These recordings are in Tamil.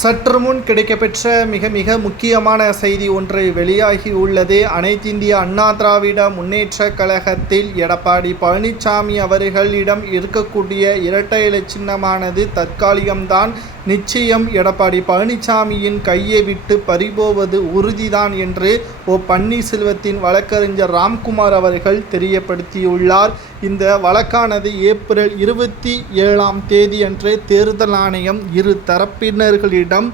சற்று முன் கிடைக்கப்பெற்ற மிக முக்கியமான செய்தி ஒன்று வெளியாகி உள்ளது. அனைத்திந்திய அண்ணா திராவிட முன்னேற்றக் கழகத்தில் எடப்பாடி பழனிசாமி அவர்களிடம் இருக்கக்கூடிய இரட்டை இலை சின்னமானது தற்காலிகம்தான். நிச்சயம் எடப்பாடி பழனிசாமியின் கையை விட்டு பறிபோவது உறுதிதான் என்று பன்னீர்செல்வத்தின் வழக்கறிஞர் ராம்குமார் அவர்கள் தெரியப்படுத்தியுள்ளார். இந்த வழக்கானது ஏப்ரல் 27 அன்று தேர்தல் ஆணையம் இரு தரப்பினர்களிடம்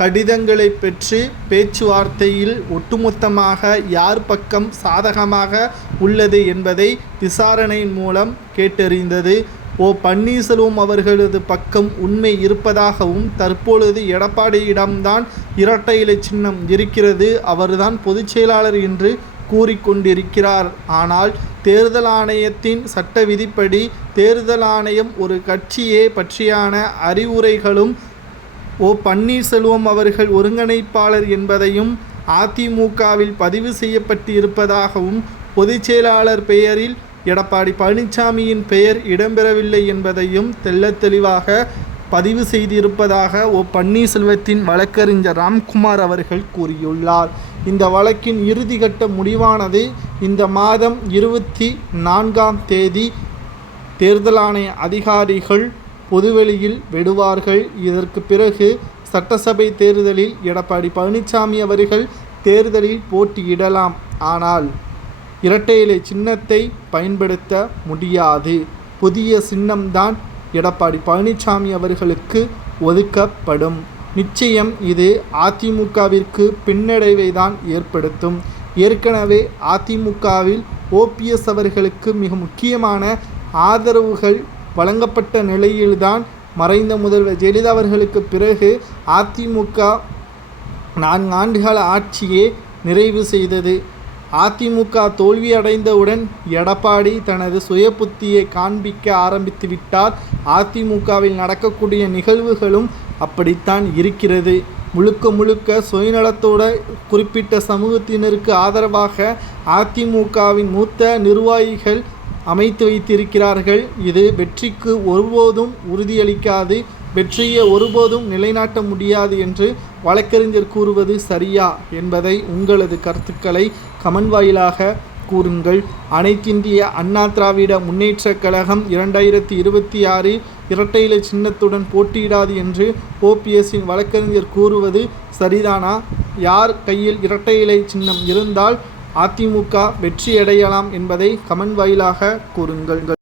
கடிதங்களை பெற்று பேச்சுவார்த்தையில் ஒட்டுமொத்தமாக யார் பக்கம் சாதகமாக உள்ளது என்பதை விசாரணையின் மூலம் கேட்டறிந்தது. பன்னீர்செல்வம் அவர்களது பக்கம் உண்மை இருப்பதாகவும் தற்பொழுது எடப்பாடியிடம்தான் இரட்டை இலை சின்னம் இருக்கிறது, அவர்தான் பொதுச் செயலாளர் என்று கூறிக்கொண்டிருக்கிறார். ஆனால் தேர்தல் ஆணையத்தின் சட்ட விதிப்படி தேர்தல் ஆணையம் ஒரு கட்சியை பற்றியான அறிவுரைகளும் பன்னீர்செல்வம் அவர்கள் ஒருங்கிணைப்பாளர் என்பதையும் அதிமுகவில் பதிவு செய்யப்பட்டு இருப்பதாகவும் பொதுச் செயலாளர் பெயரில் எடப்பாடி பழனிசாமியின் பெயர் இடம்பெறவில்லை என்பதையும் தெளிவாக பதிவு செய்திருப்பதாக பன்னீர்செல்வத்தின் வழக்கறிஞர் ராம்குமார் அவர்கள் கூறியுள்ளார். இந்த வழக்கின் இறுதிக்கட்ட முடிவானது இந்த மாதம் 24 தேர்தல் ஆணைய அதிகாரிகள் பொதுவெளியில் விடுவார்கள். இதற்கு பிறகு சட்டசபை தேர்தலில் எடப்பாடி பழனிசாமி அவர்கள் தேர்தலில் போட்டியிடலாம். ஆனால் இரட்டை இலை சின்னத்தை பயன்படுத்த முடியாது. புதிய சின்னம்தான் எடப்பாடி பழனிசாமி அவர்களுக்கு ஒதுக்கப்படும். நிச்சயம் இது அதிமுகவிற்கு பின்னடைவை தான் ஏற்படுத்தும். ஏற்கனவே அதிமுகவில் OPS அவர்களுக்கு மிக முக்கியமான ஆதரவுகள் வழங்கப்பட்ட நிலையில்தான் மறைந்த முதல்வர் ஜெயலலிதா அவர்களுக்கு பிறகு அதிமுக 4 ஆண்டுகால ஆட்சியை நிறைவு செய்தது. அதிமுக தோல்வி அடைந்தவுடன் எடப்பாடி தனது சுய புத்தியை காண்பிக்க ஆரம்பித்து விட்டார். அதிமுகவில் நடக்கக்கூடிய நிகழ்வுகளும் அப்படித்தான் இருக்கிறது. முழுக்க சுயநலத்தோட குறிப்பிட்ட சமூகத்தினருக்கு ஆதரவாக அதிமுகவின் மூத்த நிர்வாகிகள் அமைத்து வைத்திருக்கிறார்கள். இது வெற்றிக்கு ஒருபோதும் உறுதியளிக்காது, வெற்றியை ஒருபோதும் நிலைநாட்ட முடியாது என்று வழக்கறிஞர் கூறுவது சரியா என்பதை உங்களது கருத்துக்களை கமெண்ட் வாயிலாக கூறுங்கள். அனைத்திந்திய அண்ணா திராவிட முன்னேற்றக் கழகம் 2026 இரட்டை இலை சின்னத்துடன் போட்டியிடாது என்று OPSன் வழக்கறிஞர் கூறுவது சரிதானா? யார் கையில் இரட்டை இலை சின்னம் இருந்தால் அதிமுக வெற்றியடையலாம் என்பதை கமெண்ட் வாயிலாக கூறுங்கள்.